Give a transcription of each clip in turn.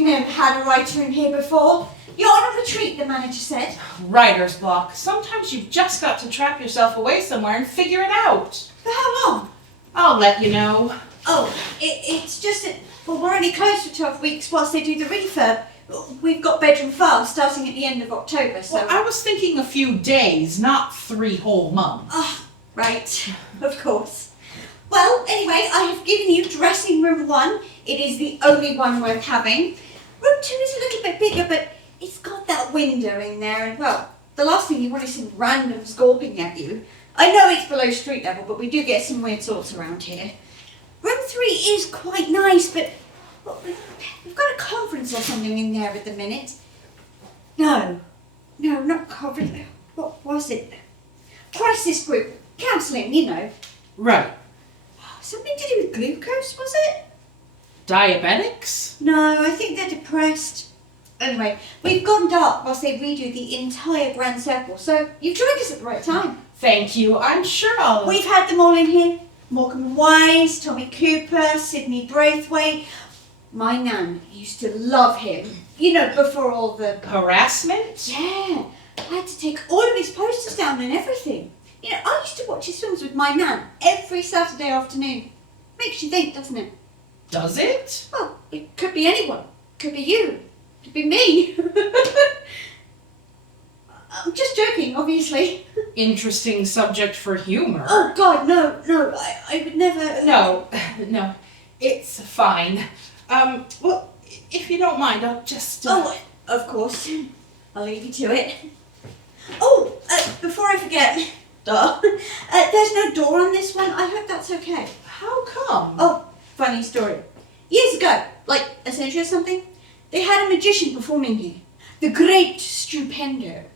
We've never had a writer in here before. You're on a retreat, the manager said. Writer's block. Sometimes you've just got to trap yourself away somewhere and figure it out. For how long? I'll let you know. Oh, it's just that, well, we're only closed for 12 weeks whilst they do the refurb. We've got bedroom files starting at the end of October, so... Well, I was thinking a few days, not 3 whole months. Oh, right. Of course. Well, anyway, I have given you dressing room 1. It is the only one worth having. Room 2 is a little bit bigger, but it's got that window in there, and, well, the last thing you want is some randoms gawping at you. I know it's below street level, but we do get some weird sorts around here. Room 3 is quite nice, but well, we've got a conference or something in there at the minute. No, not conference. What was it? Crisis group. Counselling, you know. Right. Something to do with glucose, was it? Diabetics? No, I think they're depressed. Anyway, we've gone dark whilst they redo the entire Grand Circle, so you've joined us at the right time. Thank you. I'm sure I'll... We've had them all in here. Morecambe Wise, Tommy Cooper, Sidney Braithwaite. My nan used to love him. You know, before all the... Harassment? Yeah. I had to take all of his posters down and everything. You know, I used to watch his films with my nan every Saturday afternoon. Makes you think, doesn't it? Does it? Well, it could be anyone. Could be you. Could be me. I'm just joking, obviously. Interesting subject for humor. Oh, God, no. I would never... No, it's fine. Well, if you don't mind, I'll just... Oh, of course. I'll leave you to it. Oh, before I forget... there's no door on this one. I hope that's okay. How come? Oh, funny story. Years ago, like a century or something, they had a magician performing here. The great Stupendo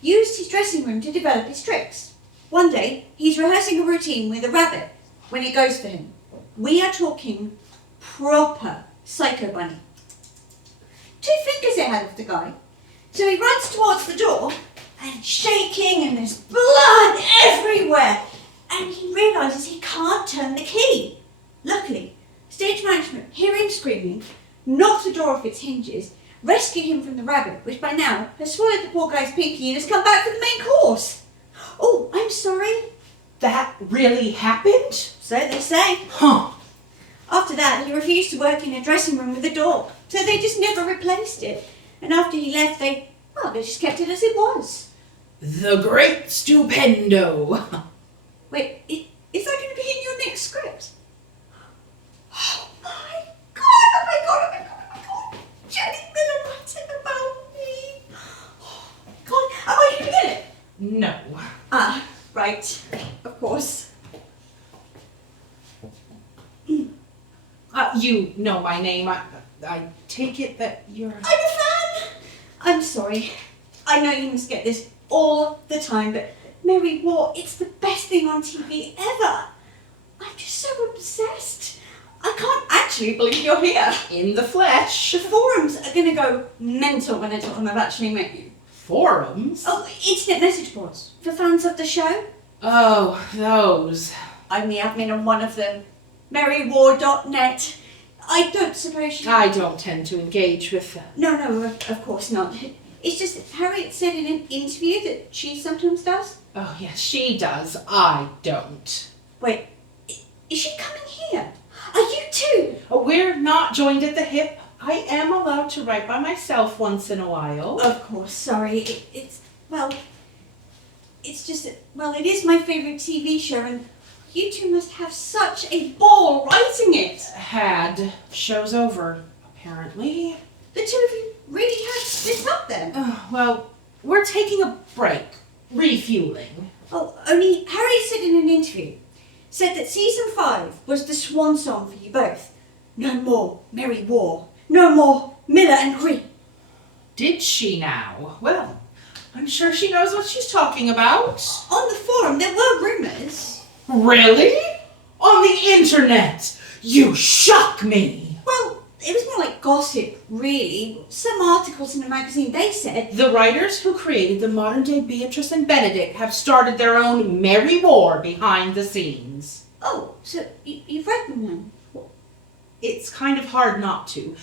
used his dressing room to develop his tricks. One day, he's rehearsing a routine with a rabbit when it goes for him. We are talking proper Psycho Bunny. 2 fingers ahead of the guy. So he runs towards the door and shaking and there's blood everywhere. And he realises he can't turn the key. Luckily, stage management hear him screaming, knock the door off its hinges, rescue him from the rabbit, which by now has swallowed the poor guy's pinky and has come back for the main course. Oh, I'm sorry. That really happened? So they say. Huh. After that, he refused to work in a dressing room with a door, so they just never replaced it. And after he left, they just kept it as it was. The Great Stupendo. Wait, is that going to be in your next script? Oh my God. Jenny Miller writing about me. Oh my God, am I going to get it? No. Ah, right, of course. You know my name. I take it that you're... I'm a fan. I'm sorry. I know you must get this all the time, but Mary War, it's the best thing on TV ever. I'm just so obsessed. I can't actually believe you're here. In the flesh. The forums are going to go mental when I tell them I've actually met you. Forums? Oh, internet message boards for fans of the show. Oh, those. I'm the admin on one of them. MaryWar.net. I don't suppose you... I don't tend to engage with them. No, of course not. It's just that Harriet said in an interview that she sometimes does. Oh, yes, she does. I don't. Wait, is she coming here? Are you too? Oh, we're not joined at the hip. I am allowed to write by myself once in a while. Of course, sorry. It's just that, well, it is my favourite TV show and you two must have such a ball writing it. Had. Show's over, apparently. The two of you really have split up then. Well, we're taking a break. Refueling. Oh, only Harriet said in an interview, said that season 5 was the swan song for you both. No more Mary War. No more Miller and Green. Did she now? Well, I'm sure she knows what she's talking about. On the forum, there were rumours. Really? On the internet? You shock me. Well, it was more like gossip, really. Some articles in a magazine, they said... The writers who created the modern-day Beatrice and Benedict have started their own merry war behind the scenes. Oh, so you've read them then? It's kind of hard not to.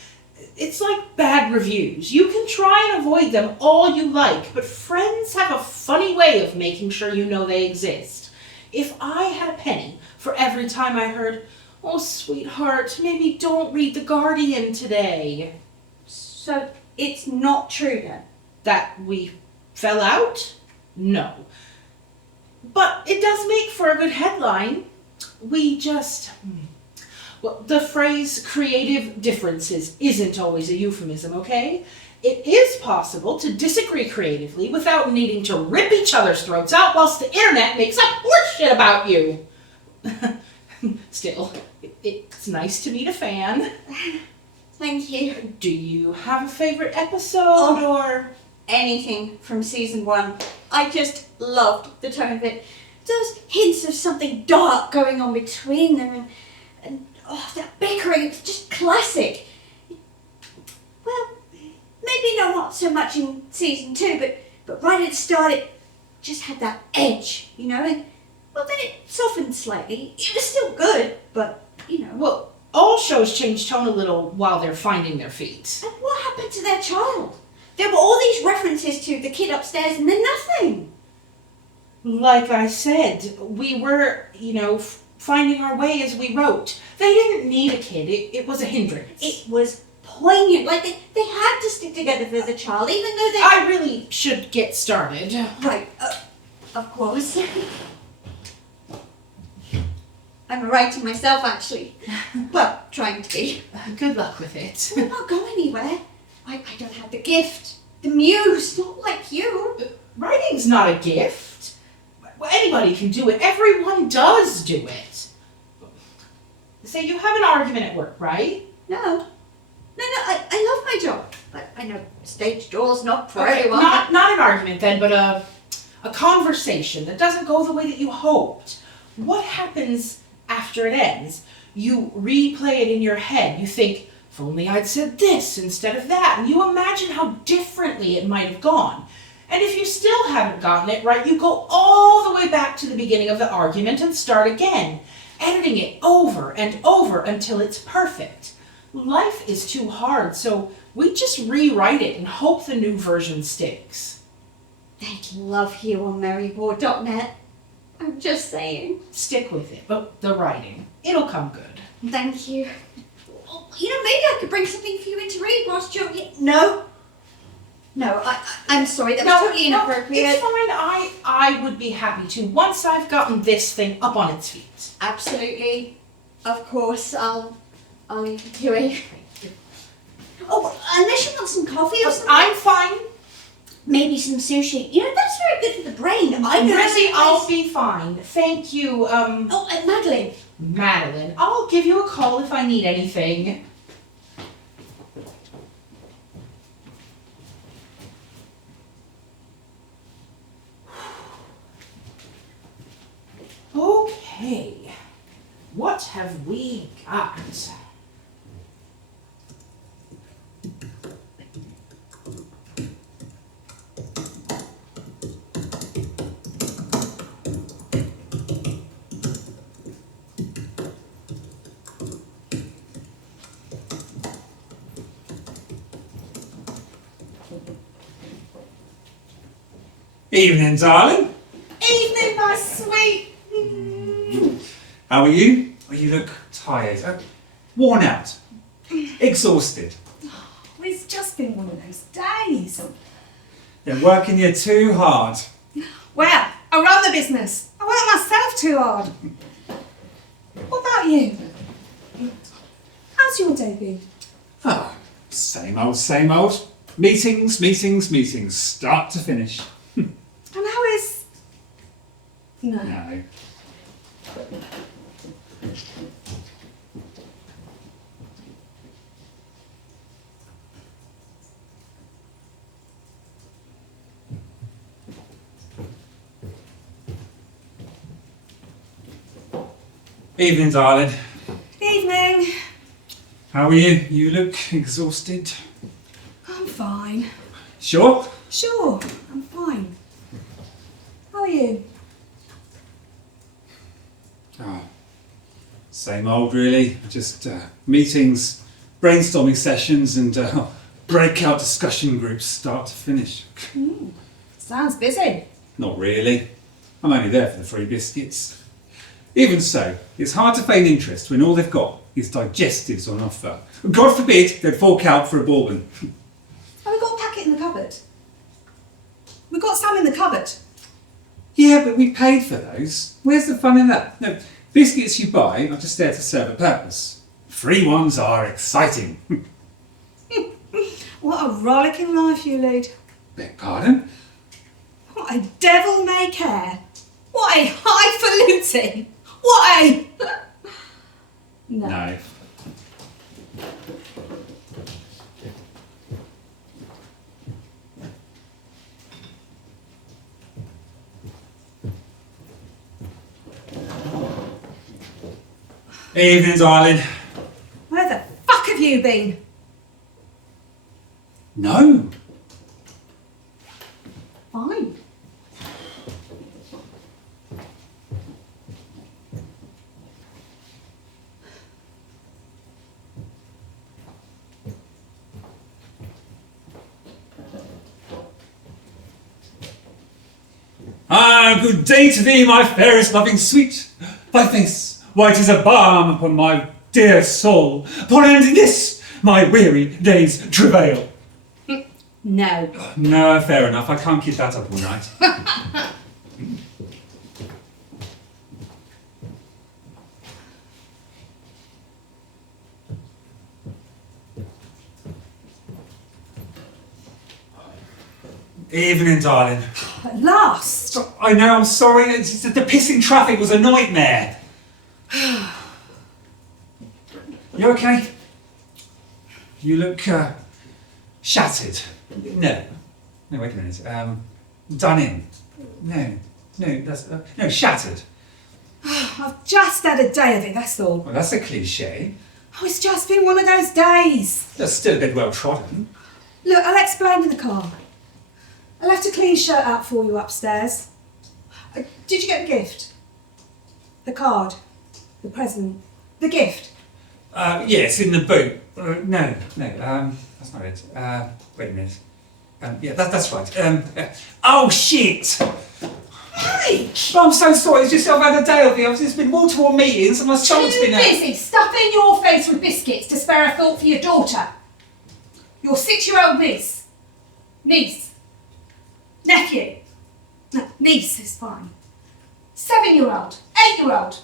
It's like bad reviews. You can try and avoid them all you like, but friends have a funny way of making sure you know they exist. If I had a penny for every time I heard, "Oh, sweetheart, maybe don't read The Guardian today," So it's not true then? that we fell out? No. But it does make for a good headline. We just... Well, the phrase creative differences isn't always a euphemism, okay? It is possible to disagree creatively without needing to rip each other's throats out whilst the internet makes up horseshit about you. Still, it's nice to meet a fan. Thank you. Do you have a favorite episode or... Anything from season 1. I just loved the tone of it. Those hints of something dark going on between them and that bickering, it's just classic. Well, maybe not so much in season 2, but right at the start it just had that edge, and well then it softened slightly. It was still good, but Well, all shows change tone a little while they're finding their feet. And what happened to their child? There were all these references to the kid upstairs and then nothing. Like I said, we were, finding our way as we wrote. They didn't need a kid. It was a hindrance. It was poignant. Like they had to stick together for the child, even though they... I really should get started. Right, of course. I'm writing myself, actually. Well, trying to be. Good luck with it. We'll not go anywhere. I don't have the gift. The muse, not like you. Writing's not a gift. Well, anybody can do it. Everyone does do it. Say you have an argument at work, right? No, I love my job. But I know stage door's not for Okay, everyone. not an argument then, but a conversation that doesn't go the way that you hoped. What happens after it ends? You replay it in your head. You think, if only I'd said this instead of that, and you imagine how differently it might have gone. And if you still haven't gotten it right, you go all the way back to the beginning of the argument and start again, editing it over and over until it's perfect. Life is too hard, so we just rewrite it and hope the new version sticks. They'd love you on marywar.net. I'm just saying. Stick with it, but the writing, it'll come good. Thank you. Well, maybe I could bring something for you in to read whilst you're here. No, I'm sorry, that was totally inappropriate. It's fine, I would be happy to, once I've gotten this thing up on its feet. Absolutely. Of course, I'll leave you to it. Oh, unless you want some coffee or something. I'm fine. Maybe some sushi. That's very good for the brain. Really, I'll be fine. Thank you, Oh, and Madeline. Madeline. I'll give you a call if I need anything. Okay, what have we got? Evening, darling. Evening, my sweet. How are you? Oh, you look tired, worn out, exhausted. It's just been one of those days. You're working you too hard. Well, I run the business. I work myself too hard. What about you? How's your day been? Ah, same old, same old. Meetings, meetings, meetings, start to finish. And how is... No. No. Evening, darling. Evening. How are you? You look exhausted. I'm fine. Sure? Sure, I'm fine. How are you? Oh, same old, really. Just meetings, brainstorming sessions and breakout discussion groups start to finish. Sounds busy. Not really. I'm only there for the free biscuits. Even so, it's hard to feign interest when all they've got is digestives on offer. God forbid they'd fork out for a bourbon. Have we got a packet in the cupboard? We've got some in the cupboard. Yeah, but we paid for those. Where's the fun in that? No, biscuits you buy are just there to serve a purpose. Free ones are exciting. What a rollicking life you lead. Beg pardon? What a devil-may-care. What a highfalutin. What a... No. Evening, darling. Where the fuck have you been? No. Fine. Ah, good day to thee, my fairest loving sweet. Thy face white as a balm upon my dear soul. Upon ending this, my weary day's travail. No. No, fair enough. I can't keep that up all night. Evening, darling. At last. I know, I'm sorry. It's just that the pissing traffic was a nightmare. You okay? You look shattered. No. No, wait a minute. Done in. No. No, that's no, shattered. I've just had a day of it, that's all. Well, that's a cliche. Oh, it's just been one of those days. That's still a bit well trodden. Look, I'll explain in the car. I left a clean shirt out for you upstairs. Did you get the gift? The card? The present? The gift? Yes, in the boot. No, that's not it. Wait a minute. Yeah, that's right. Oh, shit! Mike! Oh, I'm so sorry, it's just I've had a day of it. I've just been wall-to-wall meetings and my stomach's Too been out. busy stuffing your face with biscuits to spare a thought for your daughter. Your 6-year-old niece. Nephew. No, niece is fine. 7-year-old. 8-year-old.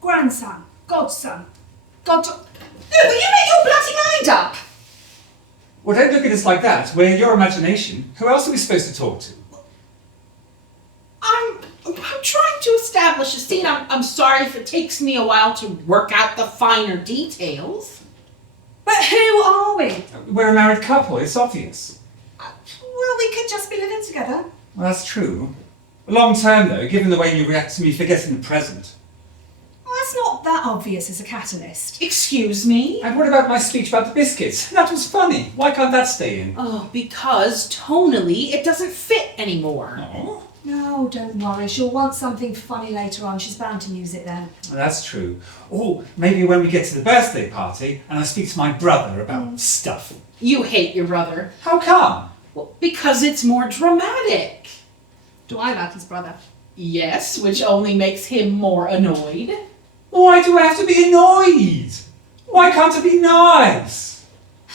Grandson. Godson. No, will you make your bloody mind up? Well, don't look at us like that. We're your imagination. Who else are we supposed to talk to? I'm trying to establish a scene. I'm sorry if it takes me a while to work out the finer details. But who are we? We're a married couple, it's obvious. Well, we could just be living together. Well, that's true. Long term, though, given the way you react to me forgetting the present. Well, that's not that obvious as a catalyst. Excuse me? And what about my speech about the biscuits? That was funny. Why can't that stay in? Oh, because tonally it doesn't fit anymore. Oh, No, don't worry. She'll want something funny later on. She's bound to use it then. that's true. Or maybe when we get to the birthday party and I speak to my brother about stuff. You hate your brother. How come? Well, because it's more dramatic. Do I like his brother? Yes, which only makes him more annoyed. Why do I have to be annoyed? Why can't it be nice?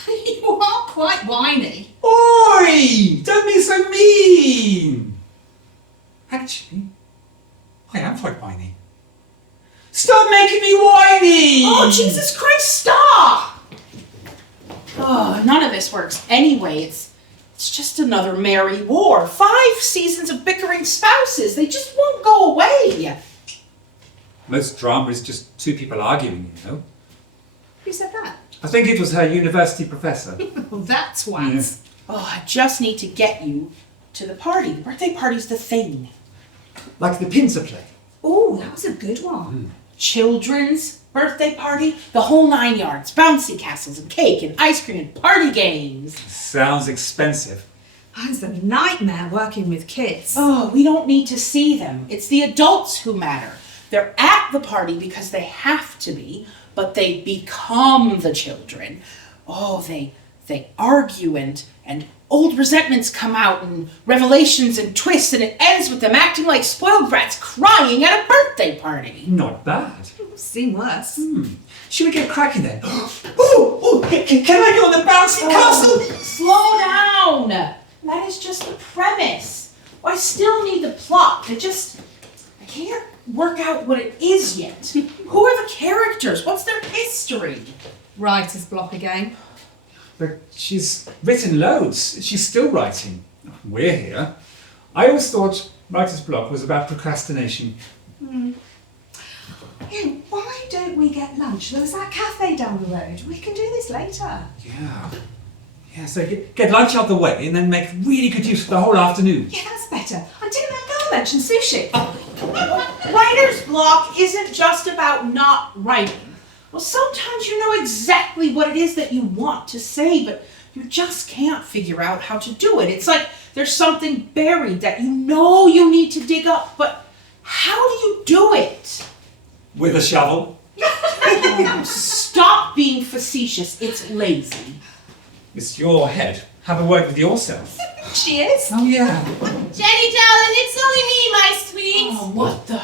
You are quite whiny. Oi! Don't be so mean! Actually, I am quite whiny. Stop making me whiny! Oh, Jesus Christ, stop! Oh, none of this works anyway. It's just another merry war. 5 seasons of bickering spouses. They just won't go away. Most drama is just two people arguing, you know. Who said that? I think it was her university professor. Well, that's once. Oh, I just need to get you to the party. The birthday party's the thing. Like the pincer play. Oh, that was a good one. Children's birthday party, the whole 9 yards. Bouncy castles and cake and ice cream and party games. Sounds expensive. It's a nightmare working with kids. Oh, we don't need to see them. It's the adults who matter. They're at the party because they have to be, but they become the children. Oh, they argue and old resentments come out and revelations and twists, and it ends with them acting like spoiled brats crying at a birthday party. Not bad. Seen worse. Should we get cracking then? Can I go on the bouncy castle? Slow down! That is just the premise. I still need the plot. I can't work out what it is yet. Who are the characters? What's their history? Writer's block again. But she's written loads. She's still writing. We're here. I always thought writer's block was about procrastination. Yeah, why don't we get lunch? There was that cafe down the road. We can do this later. Yeah, so get lunch out the way and then make really good use of the whole afternoon. Yeah, that's better. I didn't know Belle mentioned sushi. Writer's block isn't just about not writing. Well, sometimes you know exactly what it is that you want to say, but you just can't figure out how to do it. It's like there's something buried that you know you need to dig up, but how do you do it? With a shovel. Stop being facetious. It's lazy. It's your head. Have a word with yourself. She is. Oh, yeah. Jenny, darling, it's only me, my sweet. Oh, what the?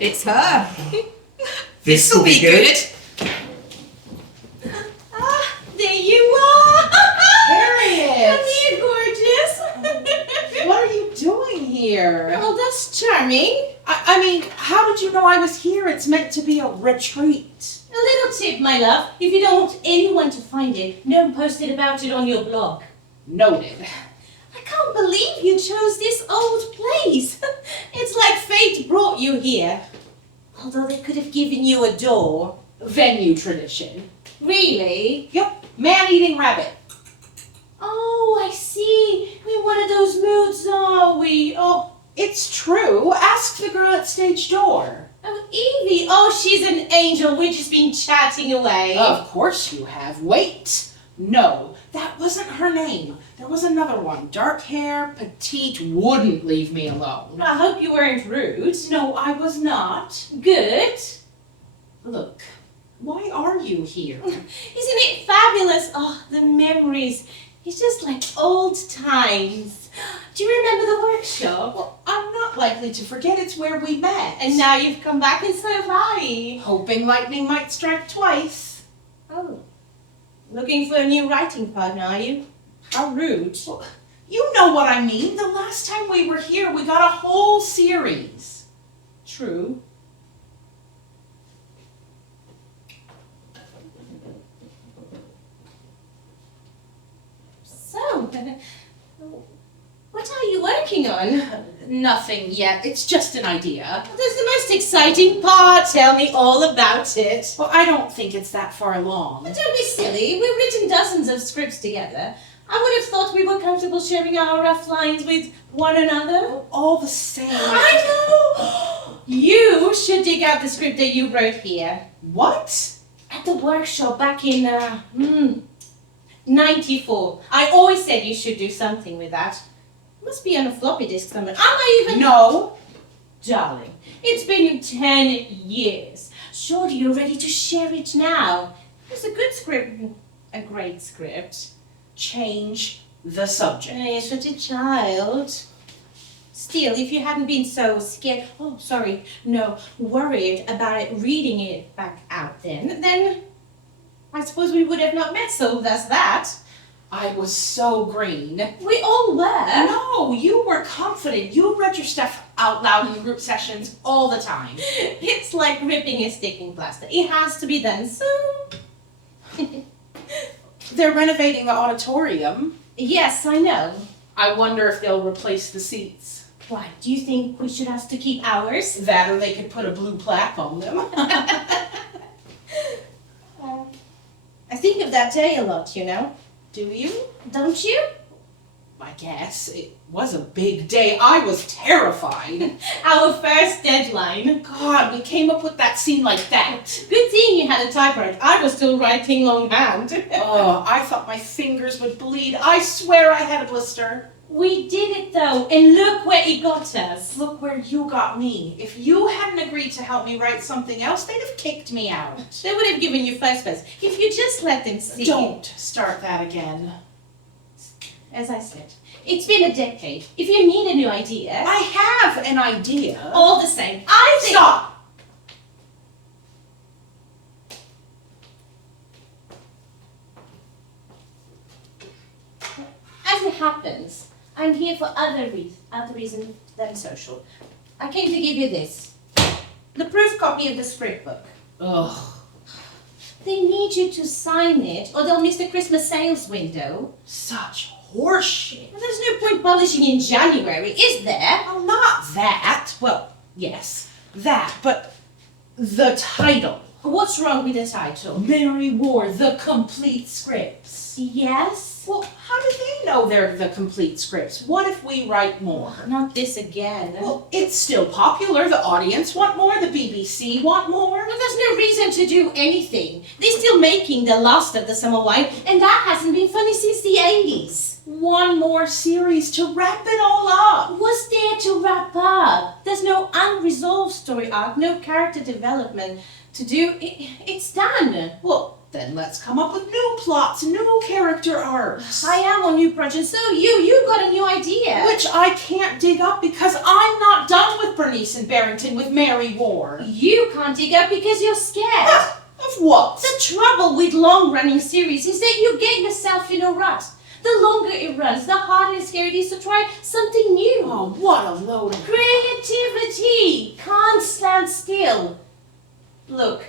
It's her. This'll be good. Ah, there you are. Harriet! Come here, gorgeous. What are you doing here? Oh, that's charming. I mean, how did you know I was here? It's meant to be a retreat. A little tip, my love. If you don't want anyone to find it, don't post it about it on your blog. Noted. I can't believe you chose this old place. It's like fate brought you here. Although they could have given you a door. Venue tradition. Really? Yep, man-eating rabbit. Oh, I see. We're in one of those moods, are we? Oh, It's true. Ask the girl at stage door. Evie. Oh, she's an angel. We've just been chatting away. Of course you have. Wait. No, that wasn't her name. There was another one. Dark hair, petite, wouldn't leave me alone. I hope you weren't rude. No, I was not. Good. Look, why are you here? Isn't it fabulous? Oh, the memories. It's just like old times. Do you remember the workshop? Well, I'm not likely to forget it's where we met. And now you've come back and so have I. Hoping lightning might strike twice. Oh. Looking for a new writing partner, are you? How rude. Well, you know what I mean. The last time we were here, we got a whole series. True. So, what are you working on? Nothing yet. It's just an idea. That's the most exciting part. Tell me all about it. Well, I don't think it's that far along. But don't be silly. We've written dozens of scripts together. I would have thought we were comfortable sharing our rough lines with one another. All the same. I know! You should dig out the script that you wrote here. What? At the workshop back in, 94. I always said you should do something with that. Must be on a floppy disk somewhere. I might even... No. Darling, it's been 10 years. Surely you're ready to share it now. It's a good script. A great script. Change the subject. You're such a child. Still, if you hadn't been so scared, worried about it, reading it back out then I suppose we would have not met, so that's that. I was so green. We all were. No, you were confident. You read your stuff out loud in group sessions all the time. It's like ripping a sticking plaster. It has to be done, so... They're renovating the auditorium. Yes, I know. I wonder if they'll replace the seats. Why, do you think we should ask to keep ours? That or they could put a blue plaque on them. I think of that day a lot, you know. Do you? Don't you? I guess. It was a big day. I was terrified. Our first deadline. God, we came up with that scene like that. Good thing you had a typewriter. I was still writing longhand. Oh, I thought my fingers would bleed. I swear I had a blister. We did it though, and look where it got us. Look where you got me. If you hadn't agreed to help me write something else, they'd have kicked me out. They would have given you first place if you just let them see. Don't start that again. As I said, it's been a decade. If you need a new idea, I have an idea. all the same, I think. Stop! As it happens, I'm here for other reason than social. I came to give you this. The proof copy of the script book. Ugh. They need you to sign it or they'll miss the Christmas sales window. Such horseshit. Well, there's no point publishing in January, is there? Well, not that. Well, yes, that, but the title. What's wrong with the title? Mary Ward, the complete scripts. Yes? Well, how do they know they're the complete scripts? What if we write more? Not this again. Well, it's still popular. The audience want more. The BBC want more. Well, there's no reason to do anything. They're still making The Last of the Summer Wine, and that hasn't been funny since the 80s. One more series to wrap it all up. What's there to wrap up? There's no unresolved story arc, no character development to do. It's done. Well, then let's come up with new plots, new character arcs. I am on new projects, so you got a new idea. Which I can't dig up because I'm not done with Bernice and Barrington with Mary Ward. You can't dig up because you're scared. Of what? The trouble with long-running series is that you get yourself in a rut. The longer it runs, the harder and scarier it is to try something new. Oh, what a load of... Creativity can't stand still. Look,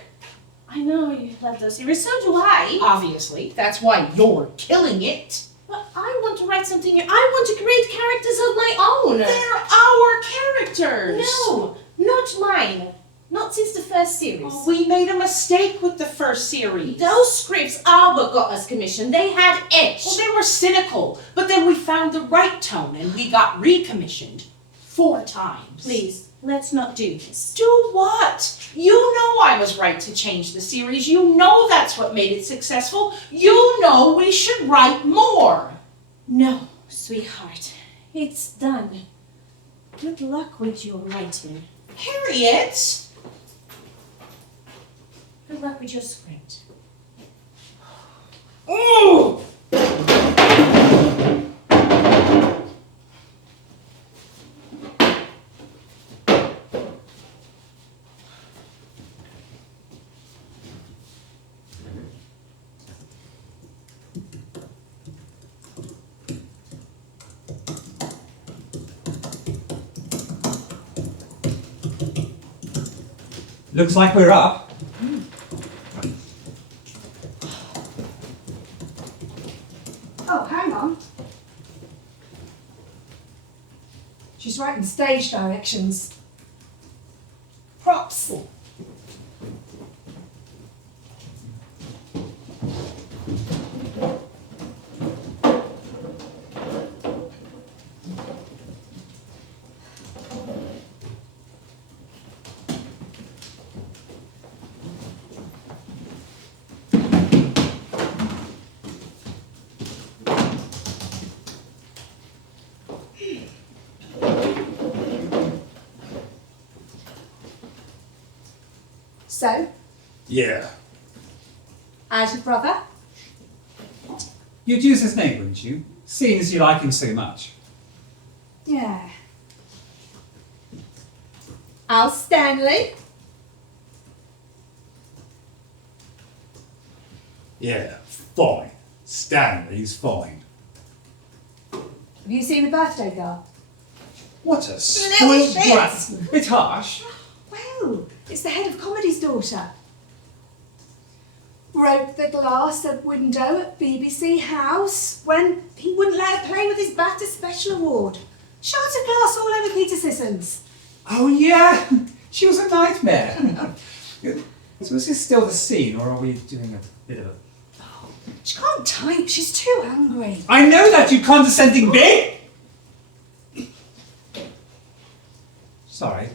I know you love those series, so do I. Obviously, that's why you're killing it. But I want to write something new. I want to create characters of my own. They're our characters. No, not mine. Not since the first series. Oh, we made a mistake with the first series. Those scripts are what got us commissioned. They had edge. Well, they were cynical, but then we found the right tone and we got recommissioned 4 times. Please, let's not do this. Do what? You know I was right to change the series. You know that's what made it successful. You know we should write more. No, sweetheart. It's done. Good luck with your writing. Harriet! Good luck with your script. Oh! Looks like we're up. Oh, hang on. She's writing stage directions. Props. So, Yeah. how's your brother? You'd use his name, wouldn't you? Seeing as you like him so much. Yeah. Al Stanley? Yeah, fine. Stanley's fine. Have you seen the birthday girl? What a spoiled shit. brat. Bit harsh. Well, it's the head of comedy's daughter. Broke the glass at window at BBC House when he wouldn't let her play with his BAFTA Special Award. Shattered glass all over Peter Sissons. Oh yeah, she was a nightmare. So is this still the scene, or are we doing a bit of a... She can't type, she's too angry. I know that, you condescending bitch! Sorry,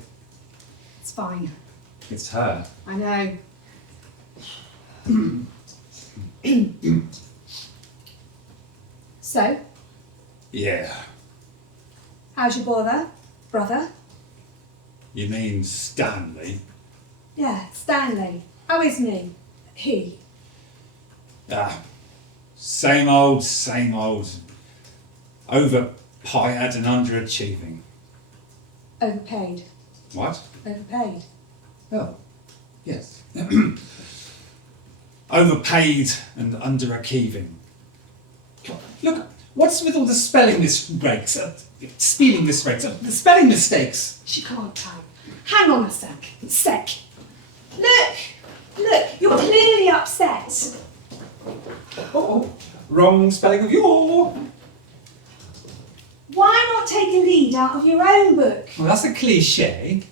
It's fine. it's her. I know. So, Yeah. How's your brother? You mean Stanley? Yeah, Stanley. How isn't he? He. Ah, same old, same old. Overpired and underachieving. Overpaid. What? Overpaid. Oh, yes. Overpaid and underachieving. Look, what's with all the spelling mistakes? The spelling mistakes. She can't type. Hang on a sec. Look, you're clearly upset. Oh, wrong spelling of your. Why not take a lead out of your own book? Well, that's a cliche.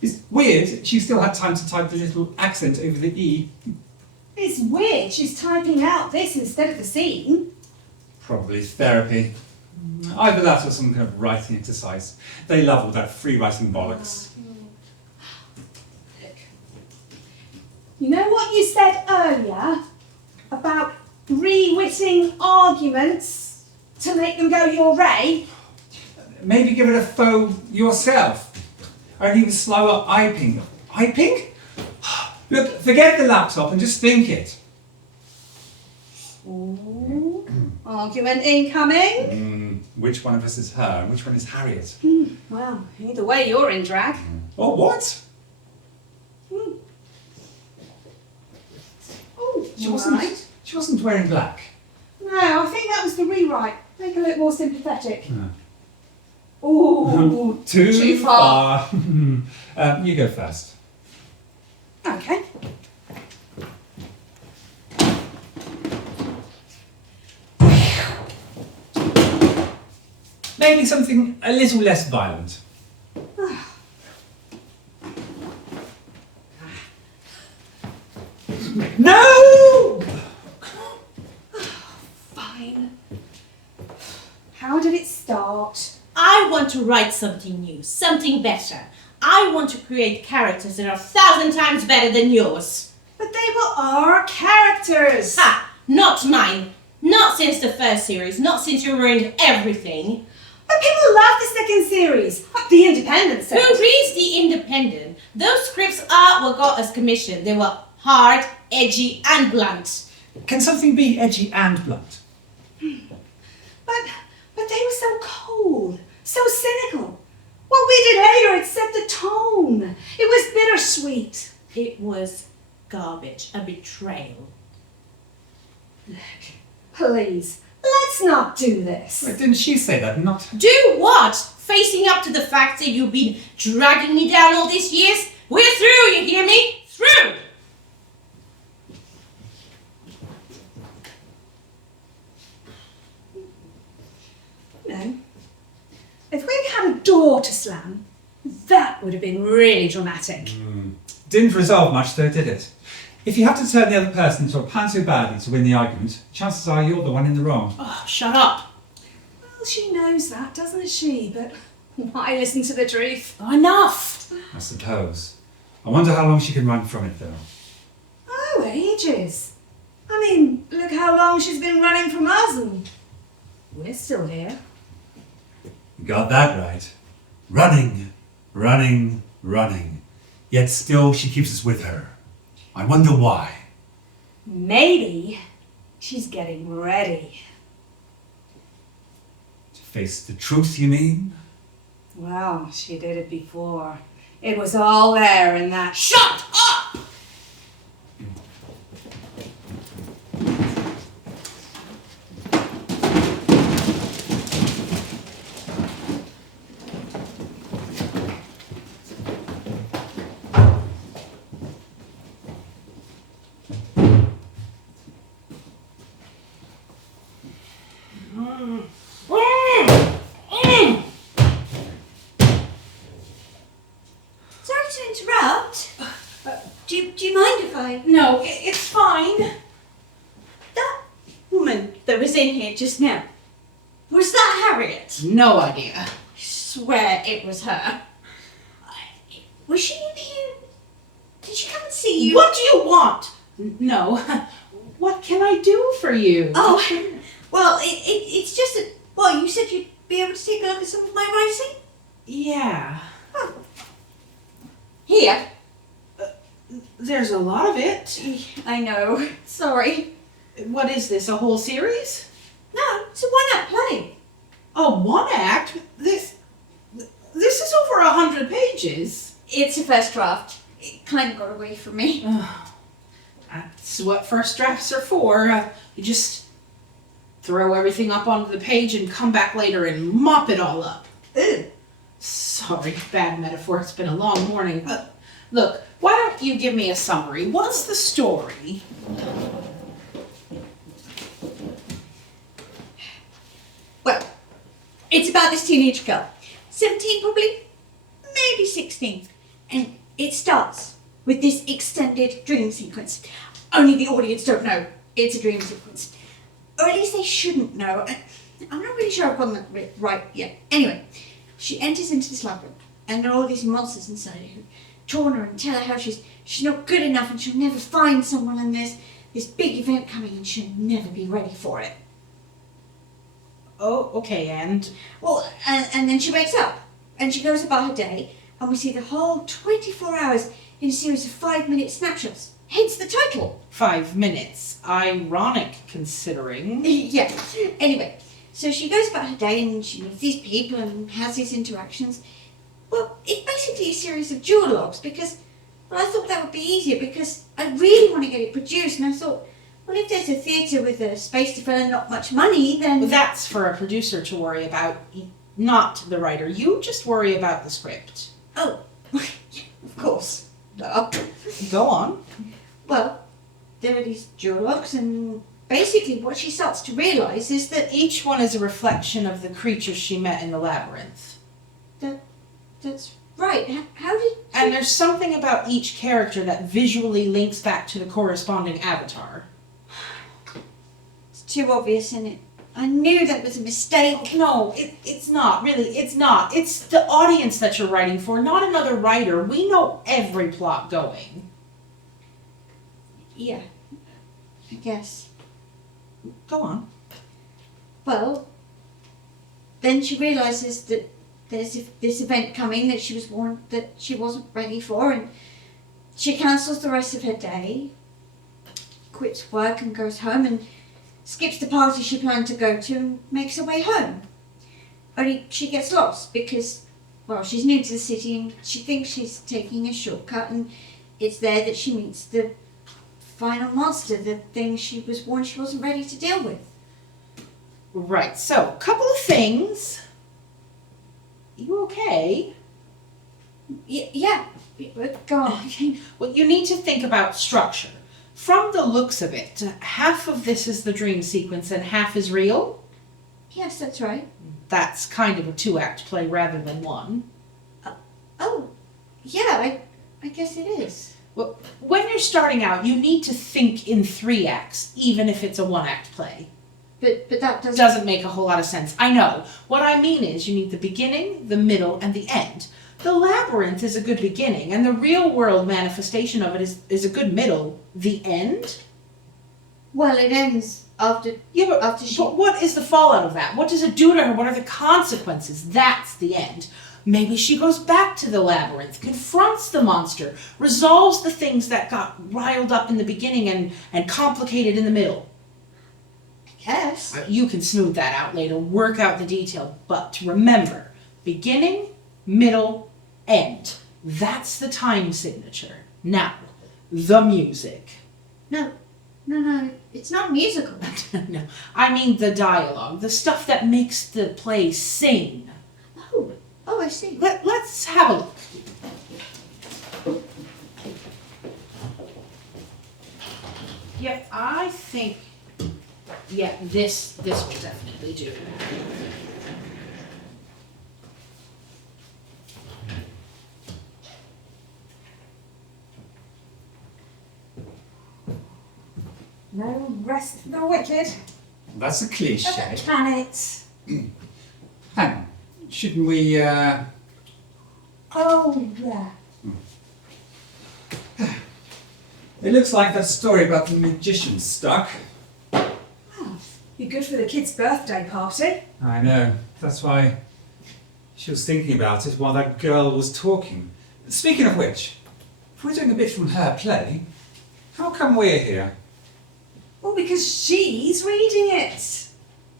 It's weird she still had time to type the little accent over the E. It's weird she's typing out this instead of the scene. Probably therapy. Either that or some kind of writing exercise. They love all that free writing bollocks. You know what you said earlier about rewitting arguments to make them go your way? Maybe give it a faux yourself. Only with slower iping. Iping? Look, forget the laptop and just think it. Ooh. Argument incoming. Which one of us is her and which one is Harriet? Well, either way, you're in drag. Oh, what? Oh, She wasn't wearing black. No, I think that was the rewrite. Make it look more sympathetic. Hmm. Ooh, Too far. You go first. Okay. Maybe something a little less violent. No! Fine. How did it start? I want to write something new, something better. I want to create characters that are 1,000 times better than yours. But they were our characters. Ha! Not mine. Not since the first series. Not since you ruined everything. But people love the second series. The Independent set. Who reads The Independent? Those scripts are what got us commissioned. They were hard, edgy, and blunt. Can something be edgy and blunt? But they were so cold, so cynical. What we did later, it set the tone. It was bittersweet. It was garbage, a betrayal. Look, please, let's not do this. Wait, didn't she say that? Not. Do what? Facing up to the fact that you've been dragging me down all these years? We're through, you hear me? Through! No. If we'd had a door to slam, that would have been really dramatic. Didn't resolve much though, did it? If you have to turn the other person into a panto baddie to win the argument, chances are you're the one in the wrong. Oh, shut up. Well, she knows that, doesn't she? But why listen to the truth? Oh, enough. I suppose. I wonder how long she can run from it though. Oh, ages. I mean, look how long she's been running from us and we're still here. You got that right. Running, running, running. Yet still she keeps us with her. I wonder why. Maybe she's getting ready. To face the truth, you mean? Well, she did it before. It was all there in that. Shut up! Sorry to interrupt. Do you mind if I... No, it's fine. That woman that was in here just now, was that Harriet? No idea. I swear it was her. Was she in here? Did she come and see you? What do you want? No. What can I do for you? Oh, well, it's just that, Well, you said you'd be able to take a look at some of my writing? Yeah. Here. There's a lot of it. I know. Sorry. What is this, a whole series? No, it's a one-act play. Oh, one act? This is over 100 pages. It's a first draft. It kind of got away from me. That's what first drafts are for. You just throw everything up onto the page and come back later and mop it all up. Ugh. Sorry, bad metaphor. It's been a long morning. Look, why don't you give me a summary? What's the story? Well, it's about this teenage girl. 17 probably, maybe 16. And it starts with this extended dream sequence. Only the audience don't know it's a dream sequence. Or at least they shouldn't know. I'm not really sure I've gotten that right yet. Anyway, she enters into this labyrinth and there are all these monsters inside her who taunt her and tell her how she's not good enough and she'll never find someone, and there's this big event coming and she'll never be ready for it. Oh, okay, and? Well, and then she wakes up and she goes about her day and we see the whole 24 hours in a series of 5-minute snapshots. Hence the title. 5 minutes. Ironic, considering. Yeah. Anyway, so she goes about her day and she meets these people and has these interactions. Well, it's basically a series of duologues because, well, I thought that would be easier because I really want to get it produced, and I thought, well, if there's a theatre with a space to fill and not much money, then... Well, that's for a producer to worry about, not the writer. You just worry about the script. Oh, of course. Go on. Well, there are these duologues, and basically what she starts to realise is that... Each one is a reflection of the creatures she met in the labyrinth. That's right. How did... And there's something about each character that visually links back to the corresponding avatar. It's too obvious, isn't it? I knew that was a mistake. No, it's not. Really, it's not. It's the audience that you're writing for, not another writer. We know every plot going. Yeah, I guess. Go on. Well, then she realises that there's this event coming that she was warned that she wasn't ready for, and she cancels the rest of her day, quits work and goes home and skips the party she planned to go to and makes her way home. Only she gets lost because, well, she's new to the city and she thinks she's taking a shortcut, and it's there that she meets the final monster, the thing she was warned she wasn't ready to deal with. Right, so, a couple of things. You okay? Yeah, go on. Well, you need to think about structure. From the looks of it, half of this is the dream sequence and half is real. Yes, that's right. That's kind of a 2-act play rather than one. Oh, yeah, I guess it is. Well, when you're starting out, you need to think in 3 acts, even if it's a 1-act play. But that Doesn't make a whole lot of sense. I know. What I mean is you need the beginning, the middle, and the end. The labyrinth is a good beginning, and the real world manifestation of it is a good middle. The end? Well, it ends after... Yeah, but, After she- but what is the fallout of that? What does it do to her? What are the consequences? That's the end. Maybe she goes back to the labyrinth, confronts the monster, resolves the things that got riled up in the beginning and complicated in the middle. Yes. You can smooth that out later, work out the detail, but remember, beginning, middle, end. That's the time signature. Now, the music. No, it's not musical. No, I mean the dialogue, the stuff that makes the play sing. Oh, I see. Let's have a look. Yep, I think, yeah, this will definitely do. No rest for the wicked. That's a cliche. Planets. Hang on. Shouldn't we, Oh, yeah. It looks like that story about the magician stuck. Yeah, Be good for the kid's birthday party. I know. That's why she was thinking about it while that girl was talking. Speaking of which, if we're doing a bit from her play, how come we're here? Well, because she's reading it.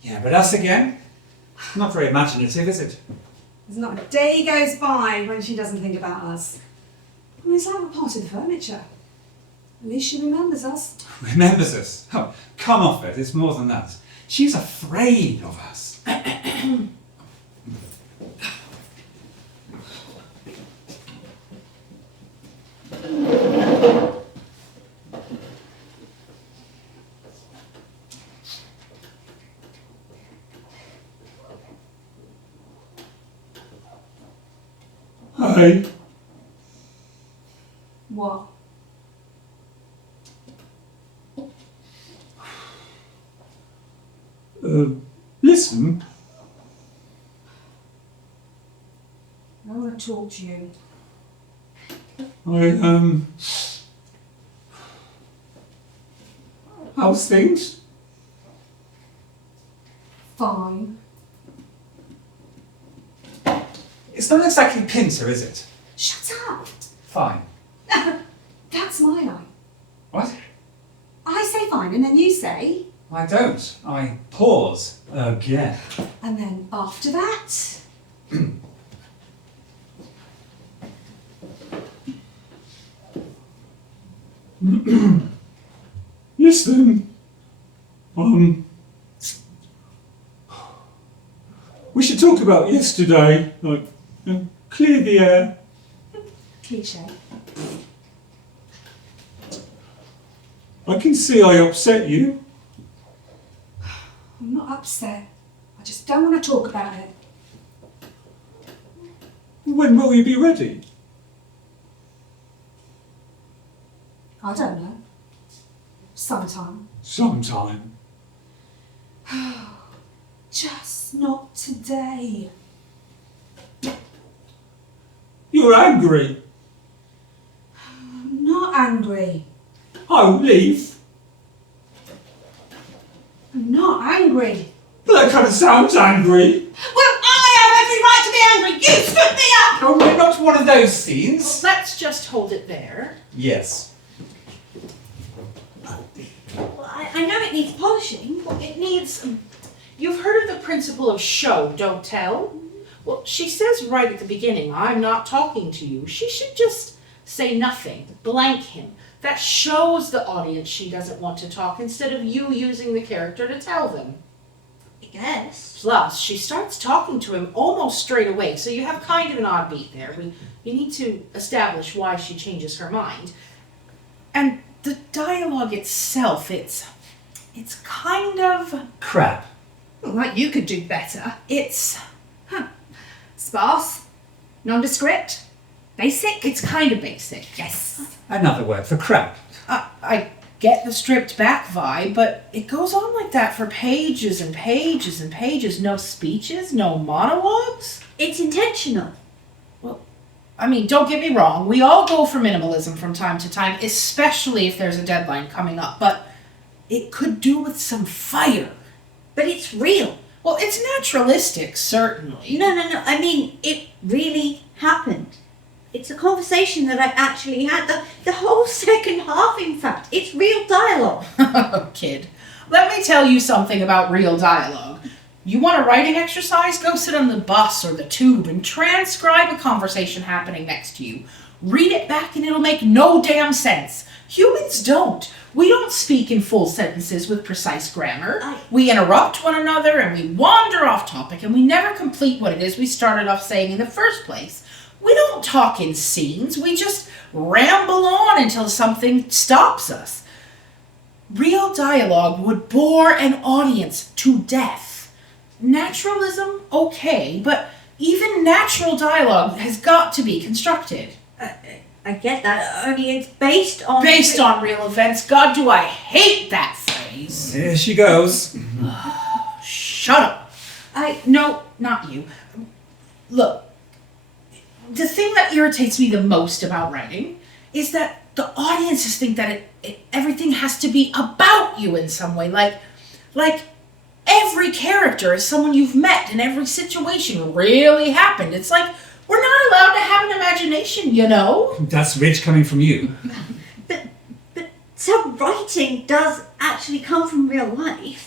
Yeah, but us again? Not very imaginative, is it? There's not a day goes by when she doesn't think about us. I mean, it's like we're part of the furniture. At least she remembers us. Remembers us. Oh, come off it. It's more than that. She's afraid of us. Hi. What? Listen. I want to talk to you. How's things? Fine. It's not exactly Pinter, is it? Shut up! Fine. That's my line. What? I say fine, and then you say, I don't. I pause again. and then after that, Listen. We should talk about yesterday. Like, clear the air. cliche. I can see I upset you. I'm not upset. I just don't want to talk about it. When will you be ready? I don't know. Sometime. Sometime. Just not today. You're angry. I'm not angry. I'll leave. I'm not angry. That kind of sounds angry. Well, I have every right to be angry. You stood me up. Oh, we're not one of those scenes. Let's just hold it there. Yes. Well, I know it needs polishing. It needs. You've heard of the principle of show, don't tell? Well, she says right at the beginning, I'm not talking to you. She should just say nothing, blank him. That shows the audience she doesn't want to talk instead of you using the character to tell them. I guess. Plus, she starts talking to him almost straight away, so you have kind of an odd beat there. You need to establish why she changes her mind. And the dialogue itself, it's kind of... Crap. Well, like you could do better. It's Sparse. Nondescript. Basic. it's kind of basic. Yes. Another word for crap. I get the stripped back vibe, but it goes on like that for pages and pages and pages. No speeches, no monologues. It's intentional. I mean, don't get me wrong, we all go for minimalism from time to time, especially if there's a deadline coming up, but it could do with some fire. But it's real. Well, it's naturalistic, certainly. No. I mean, it really happened. It's a conversation that I actually had. The whole second half, in fact. It's real dialogue. Kid, let me tell you something about real dialogue. You want a writing exercise? Go sit on the bus or the tube and transcribe a conversation happening next to you. Read it back and it'll make no damn sense. Humans don't. We don't speak in full sentences with precise grammar. We interrupt one another and we wander off topic and we never complete what it is we started off saying in the first place. We don't talk in scenes. We just ramble on until something stops us. Real dialogue would bore an audience to death. Naturalism, okay, but even natural dialogue has got to be constructed. I get that, only it's based on... Based on real events. God, do I hate that phrase. Here she goes. Shut up. No, not you. Look, the thing that irritates me the most about writing is that the audiences think that everything has to be about you in some way. Like every character is someone you've met and every situation really happened. It's like we're not allowed to have an imagination, you know? That's rich coming from you. But some writing does actually come from real life.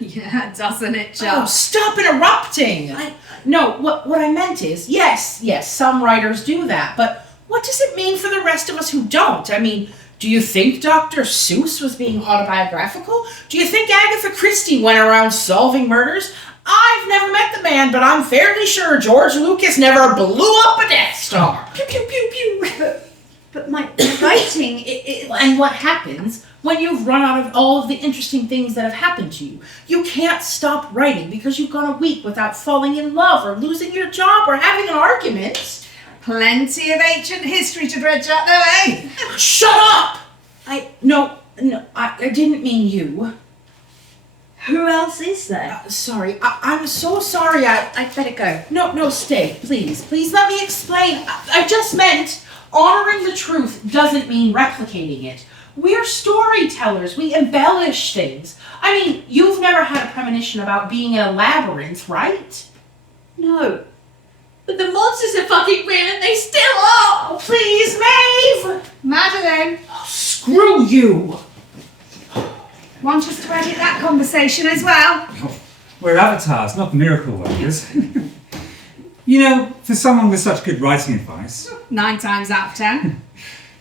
Yeah, doesn't it, Oh, just? stop interrupting! No, what I meant is, yes, some writers do that, but what does it mean for the rest of us who don't? I mean, do you think Dr. Seuss was being autobiographical? Do you think Agatha Christie went around solving murders? I've never met the man, but I'm fairly sure George Lucas never blew up a Death Star. Pew, pew, pew, pew. But my writing, it And what happens when you've run out of all of the interesting things that have happened to you? You can't stop writing because you've gone a week without falling in love or losing your job or having an argument. Plenty of ancient history to dredge up, though, eh? Shut up! No, I didn't mean you. who else is there? Sorry, I'm so sorry. I'd better go. No, stay, please. Please let me explain. I just meant honoring the truth doesn't mean replicating it. We're storytellers. We embellish things. I mean, you've never had a premonition about being in a labyrinth, right? No. But the monsters are fucking real and they still are! Oh, please, Maeve! Madeline, Screw you! want us to edit that conversation as well? We're avatars, not miracle workers. You know, for someone with such good writing advice, 9 times out of 10.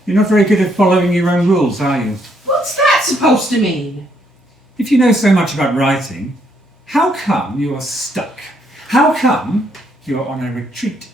you're not very good at following your own rules, are you? What's that supposed to mean? If you know so much about writing, how come you are stuck? How come you're on a retreat?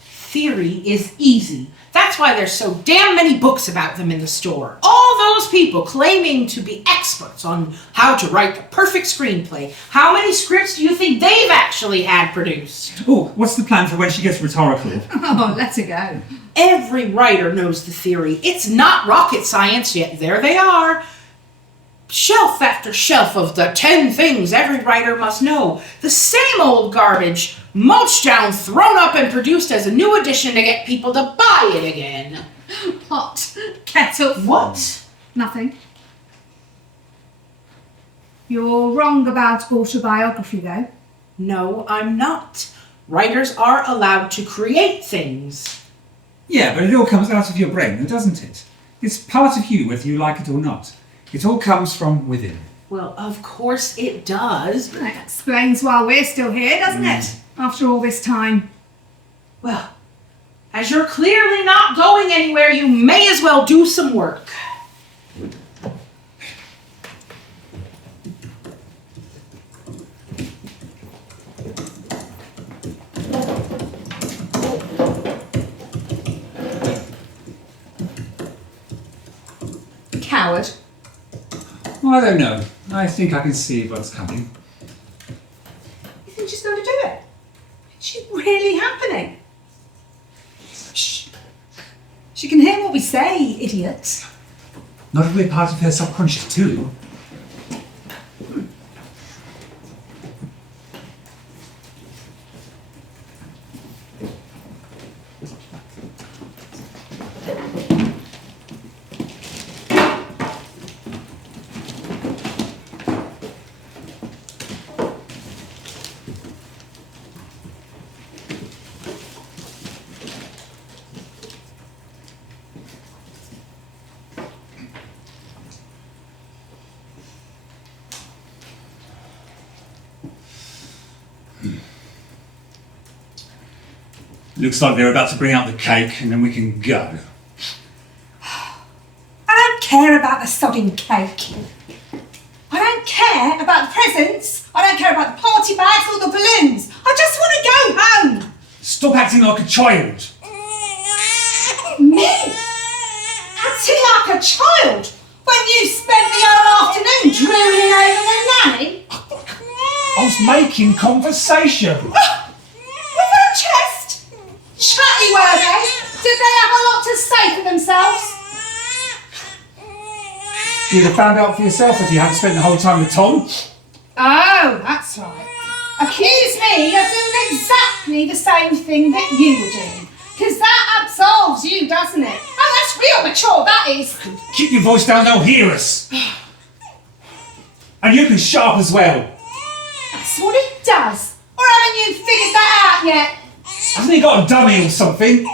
Theory is easy. That's why there's so damn many books about them in the store. All those people claiming to be experts on how to write the perfect screenplay. How many scripts do you think they've actually had produced? Oh, what's the plan for when she gets rhetorical? Oh, let her go. Every writer knows the theory. It's not rocket science, yet there they are. Shelf after shelf of the 10 things every writer must know. The same old garbage, mulched down, thrown up, and produced as a new edition to get people to buy it again. Pot, kettle. What? Nothing. You're wrong about autobiography, though. No, I'm not. Writers are allowed to create things. Yeah, but it all comes out of your brain, doesn't it? It's part of you, whether you like it or not. It all comes from within. Well, of course it does. That explains why we're still here, doesn't it? After all this time. Well, as you're clearly not going anywhere, you may as well do some work. Coward. Well, I don't know. I think I can see what's coming. You think she's going to do it? Is it really happening? Shh. She can hear what we say, idiot. Not if we're part of her subconscious too. Looks like they're about to bring out the cake and then we can go. I don't care about the sodding cake. I don't care about the presents. I don't care about the party bags or the balloons. I just want to go home. Stop acting like a child. Me? Acting like a child? When you spent the whole afternoon drooling over the nanny? I was making conversation. With her chest? Chatty were they? Did they have a lot to say for themselves? You'd have found out for yourself if you hadn't spent the whole time with Tom. Oh, that's right. Accuse me of doing exactly the same thing that you were doing. Because that absolves you, doesn't it? Oh, that's real mature, that is. Keep your voice down, they'll hear us. And you can shut up as well. That's what it does. Or haven't you figured that out yet? Hasn't he got a dummy or something?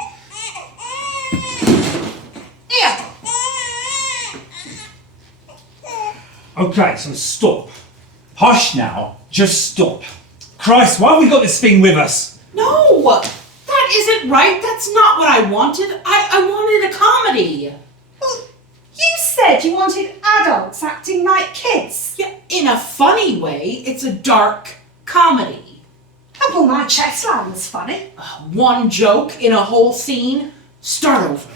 Here. Okay, so stop. Hush now. Just stop. Christ, why have we got this thing with us? No, that isn't right. That's not what I wanted. I wanted a comedy. Well, you said you wanted adults acting like kids. Yeah, in a funny way, it's a dark comedy. Oh, well, my chest line was funny. One joke in a whole scene. Start over.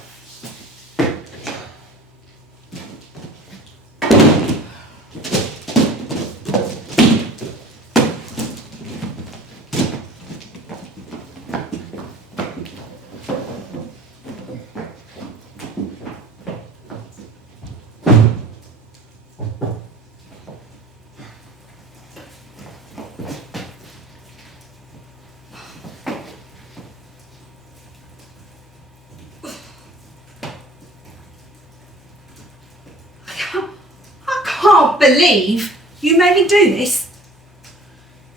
I can't believe you made me do this.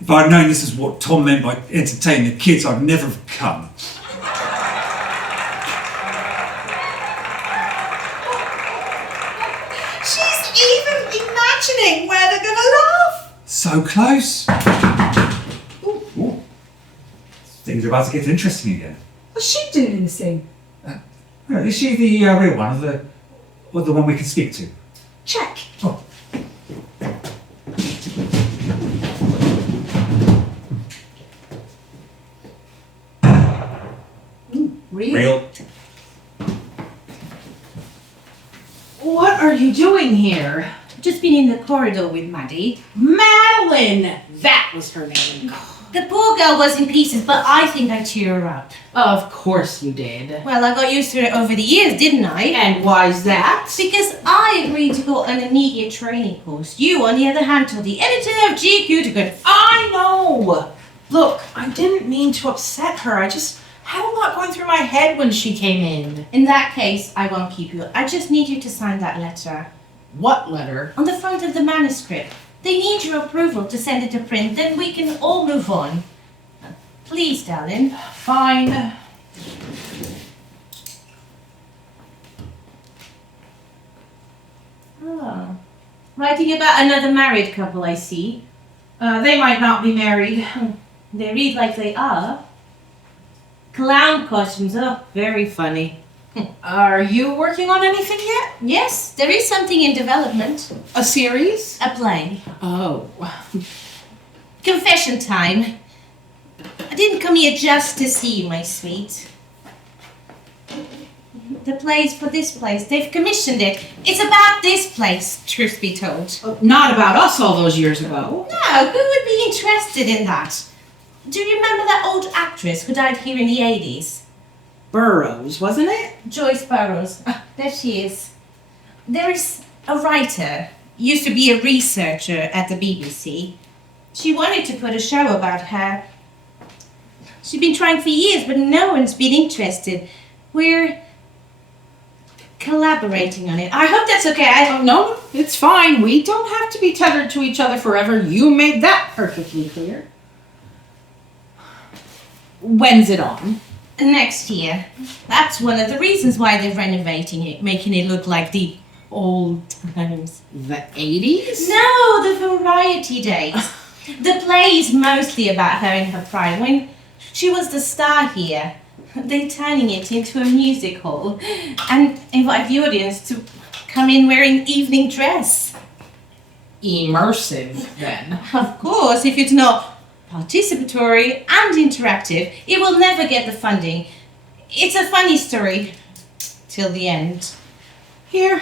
If I'd known this is what Tom meant by entertaining the kids, I'd never have come. She's even imagining where they're gonna laugh. So close. Ooh. Things are about to get interesting again. What's she doing in the scene? Is she the real one, or the one we can speak to? Check. Oh. Real. What are you doing here? Just been in the corridor with Maddie. Madeline! That was her name. The poor girl was in pieces, but I think I cheer her up. Of course you did. Well, I got used to it over the years, didn't I? And why's that? Because I agreed to go on a media training course. You, on the other hand, told the editor of GQ to go. I know! Look, I didn't mean to upset her. I just had a lot going through my head when she came in. In that case, I won't keep you. I just need you to sign that letter. What letter? On the front of the manuscript. They need your approval to send it to print, then we can all move on. Please, darling. Fine. Oh. Writing about another married couple, I see. They might not be married. They read like they are. Clown costumes, oh, very funny. Are you working on anything yet? Yes, there is something in development. A series? A play. Oh. Confession time. I didn't come here just to see you, my sweet. The play's for this place. They've commissioned it. It's about this place, truth be told. Not about us all those years ago. No, who would be interested in that? Do you remember that old actress who died here in the 80s? Burroughs, wasn't it? Joyce Burroughs. Ah, there she is. There is a writer, used to be a researcher at the BBC. She wanted to put a show about her. She's been trying for years, but no one's been interested. We're collaborating on it. I hope that's okay. No, it's fine. We don't have to be tethered to each other forever. You made that perfectly clear. When's it on? Next year. That's one of the reasons why they're renovating it, making it look like the old times. The 80s? No, the variety days. The play is mostly about her in her prime, when she was the star here. They're turning it into a music hall and invite the audience to come in wearing evening dress. Immersive, then. Of course, if it's not participatory and interactive, it will never get the funding. It's a funny story till the end. Here,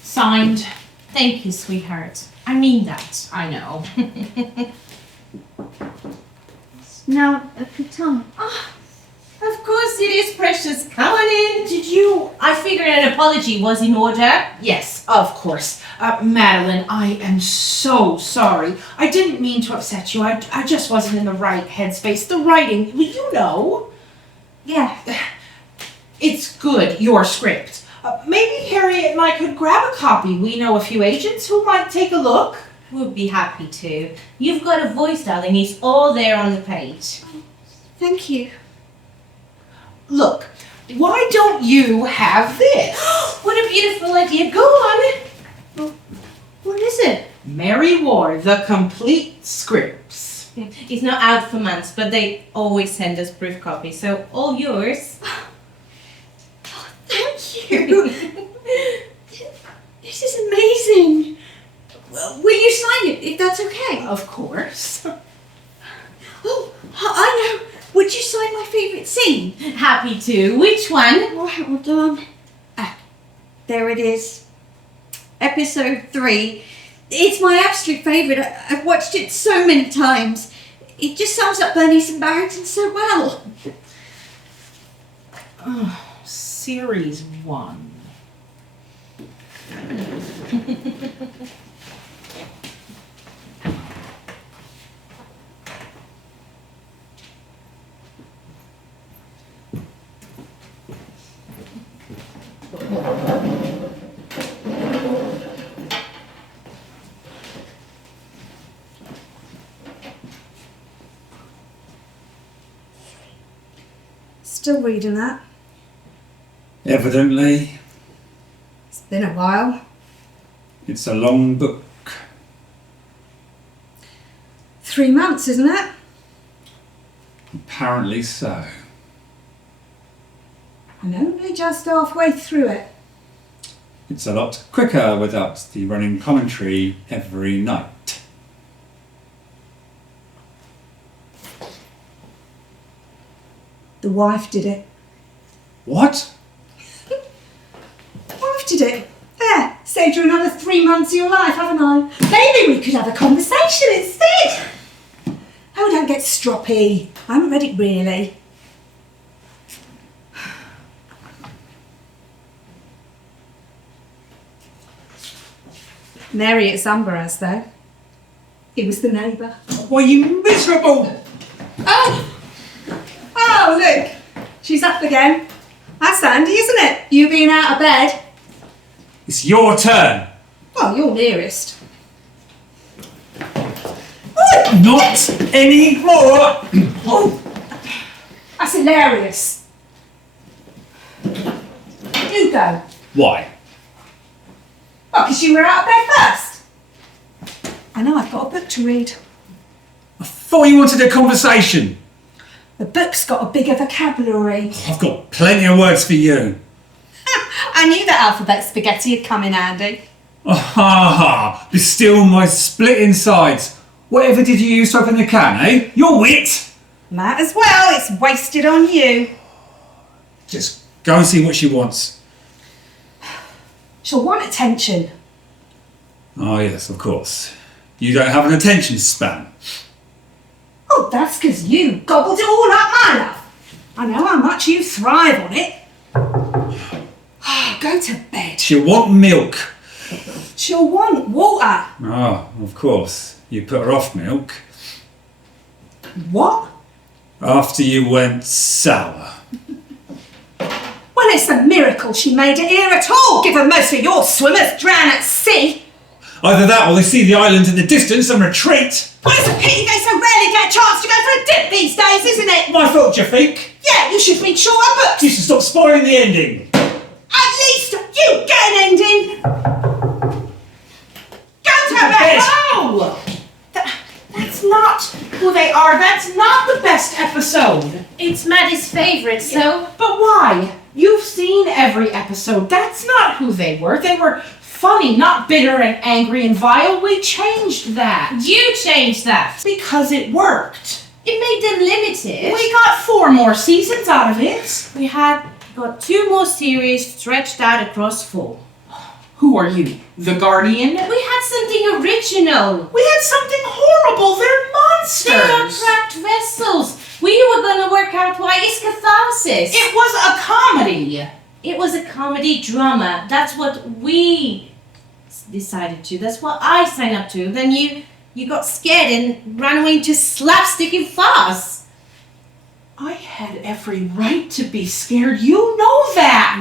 signed. Thank you, sweetheart. I mean that. I know. Now, Piton. Of course it is, precious. Come on in. I figured an apology was in order. Yes, of course. Madeline, I am so sorry. I didn't mean to upset you. I just wasn't in the right headspace. The writing, you know. Yeah. It's good, your script. Maybe Harriet and I could grab a copy. We know a few agents who might take a look. We'll be happy to. You've got a voice, darling. It's all there on the page. Thank you. Look, why don't you have this? What a beautiful idea. Go on. What is it? Mary Ward, the complete scripts. It's not out for months, but they always send us proof copies, so all yours. Thank you. This is amazing. Will you sign it if that's okay? Of course. Oh, I know. Would you sign my favourite scene? Happy to. Which one? All right, well done. There it is. Episode 3. It's my absolute favourite. I've watched it so many times. It just sums up Bernice and Barrington so well. Series 1. Still reading that? Evidently, It's been a while. it's a long book. 3 months, isn't it? Apparently so. I'm only just halfway through it. It's a lot quicker without the running commentary every night. The wife did it. What? Wife did it. There, saved you another 3 months of your life, haven't I? Maybe we could have a conversation instead. Oh, don't get stroppy. I haven't read it really. Mary at Zumbaraz, though. He was the neighbour. Why, you miserable! Oh, look. She's up again. That's handy, isn't it? You being out of bed. It's your turn! Well, you're nearest. Not anymore! That's hilarious. You go. Why? Well, because you were out of bed first. I know, I've got a book to read. I thought you wanted a conversation. The book's got a bigger vocabulary. I've got plenty of words for you. I knew that alphabet spaghetti had come in handy. Oh, ha ha! Distill my split insides. Whatever did you use to open the can, eh? Your wit! Might as well, it's wasted on you. Just go and see what she wants. She'll want attention. Oh yes, of course. You don't have an attention span. Oh, that's because you gobbled it all up, my love. I know how much you thrive on it. Go to bed. She'll want milk. She'll want water. Oh, of course. You put her off milk What? after you went sour. Well, it's a miracle she made it here at all, given most of your swimmers drown at sea. Either that or they see the island in the distance and retreat. Well, it's a pity they so rarely get a chance to go for a dip these days, isn't it? My fault, do you think? Yeah, you should read shorter books. You should stop spoiling the ending. At least you get an ending. Go to bed. No! That's not who they are. That's not the best episode. It's Maddie's favourite, so. But why? You've seen every episode. That's not who they were. They were funny, not bitter and angry and vile. We changed that. You changed that. Because it worked. It made them limited. We got 4 more seasons out of it. We had got 2 more series stretched out across 4. Who are you? The Guardian? We had something original. We had something horrible. They're monsters. They are trapped vessels. We were going to work out why it's catharsis. It was a comedy. It was a comedy drama. That's what we decided to. That's what I signed up to. Then you got scared and ran away into slapsticky farce. I had every right to be scared. You know that.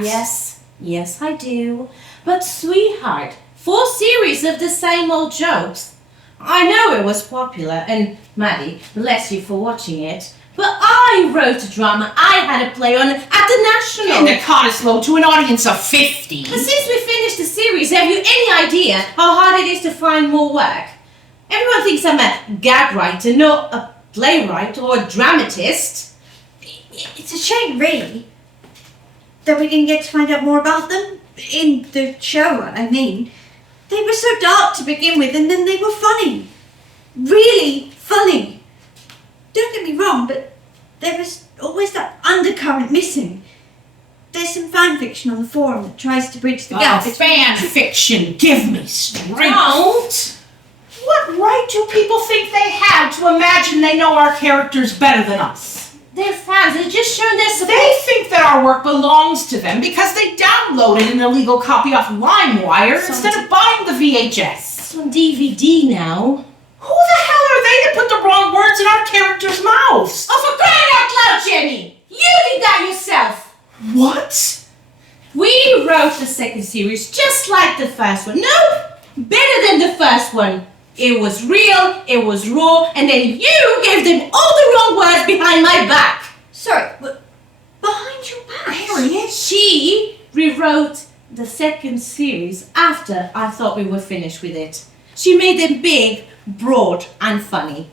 Yes, I do. But sweetheart, 4 series of the same old jokes. I know it was popular, and Maddie, bless you for watching it, but I wrote a drama I had a play on at the National. In the Cottesloe to an audience of 50. But since we finished the series, have you any idea how hard it is to find more work? Everyone thinks I'm a gag writer, not a playwright or a dramatist. It's a shame, really, that we didn't get to find out more about them in the show. I mean, they were so dark to begin with, and then they were funny. Really funny. Don't get me wrong, but there was always that undercurrent missing. There's some fan fiction on the forum that tries to bridge the gap. Fan fiction, give me strength. Don't! What right do people think they have to imagine they know our characters better than us? They're fans, they're just showing their support. They think that our work belongs to them because they downloaded an illegal copy off LimeWire instead of buying the VHS. It's on DVD now. Who the hell are they to put the wrong words in our characters' mouths? Oh, for crying out loud, Jenny! You did that yourself! What? We wrote the second series just like the first one. No, better than the first one. It was real, it was raw, and then you gave them all the wrong words behind my back. Sorry, but behind your back? Harriet, she rewrote the second series after I thought we were finished with it. She made them big, broad, and funny.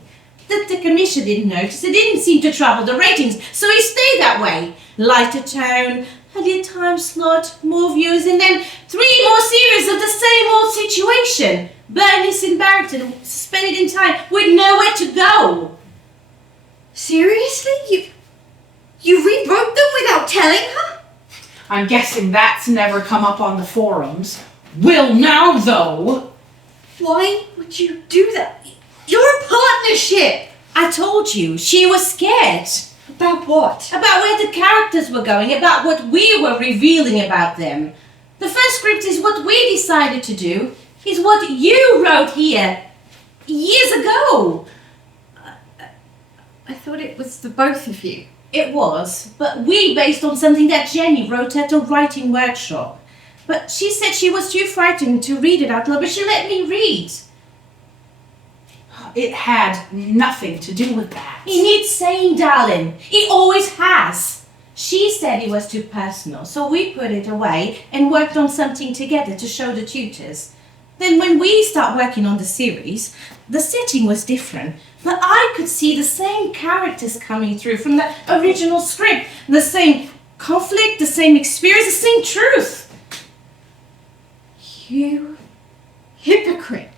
The commission didn't notice. It didn't seem to trouble the ratings, so it stayed that way. Lighter tone, earlier time slot, more views, and then 3 more series of the same old situation. Bernice and Barrington suspended in time with nowhere to go. Seriously? You rewrote them without telling her? I'm guessing that's never come up on the forums. Will now, though. Why would you do that? You're a partnership! I told you, she was scared. About what? About where the characters were going, about what we were revealing about them. The first script is what we decided to do, is what you wrote here years ago. I thought it was the both of you. It was, but we based on something that Jenny wrote at a writing workshop. But she said she was too frightened to read it out loud, but she let me read. It had nothing to do with that. It needs saying, darling. It always has. She said it was too personal, so we put it away and worked on something together to show the tutors. Then when we start working on the series, the setting was different, but I could see the same characters coming through from the original script, the same conflict, the same experience, the same truth. You hypocrite.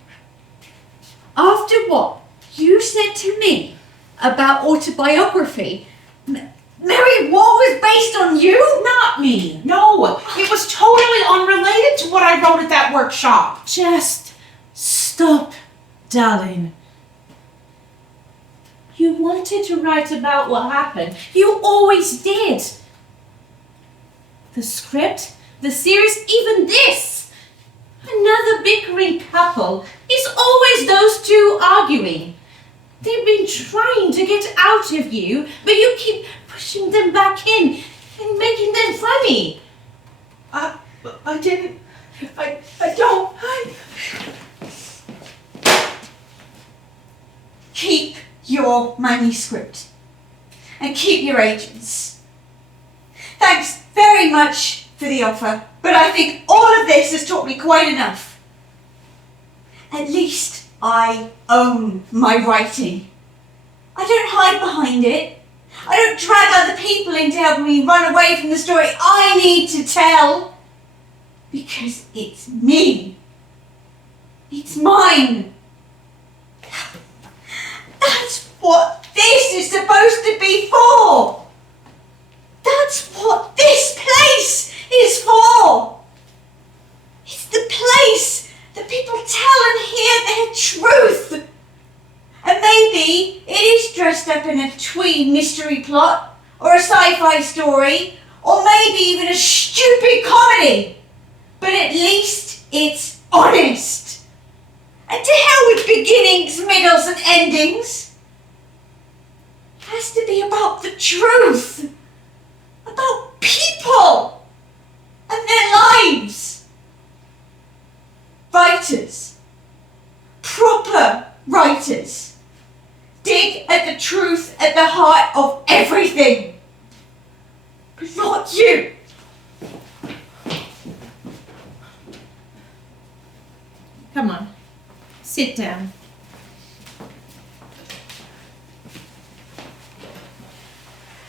After what you said to me about autobiography, Mary, what was based on you? Not me. No, it was totally unrelated to what I wrote at that workshop. Just stop, darling. You wanted to write about what happened. You always did. The script, the series, even this. Another bickering couple. It's always those two arguing. They've been trying to get out of you, but you keep pushing them back in and making them funny. I don't. Keep your manuscript and keep your agents. Thanks very much for the offer, but I think all of this has taught me quite enough. At least I own my writing. I don't hide behind it. I don't drag other people in to help me run away from the story I need to tell. Because it's me. It's mine. That's what this is supposed to be for. That's what this place is for. It's the place that people tell and hear their truth. And maybe it is dressed up in a tween mystery plot, or a sci-fi story, or maybe even a stupid comedy. But at least it's honest. And to hell with beginnings, middles and endings. It has to be about the truth. About people and their lives. Writers. Proper writers. Dig at the truth at the heart of everything. But not you. Come on, sit down.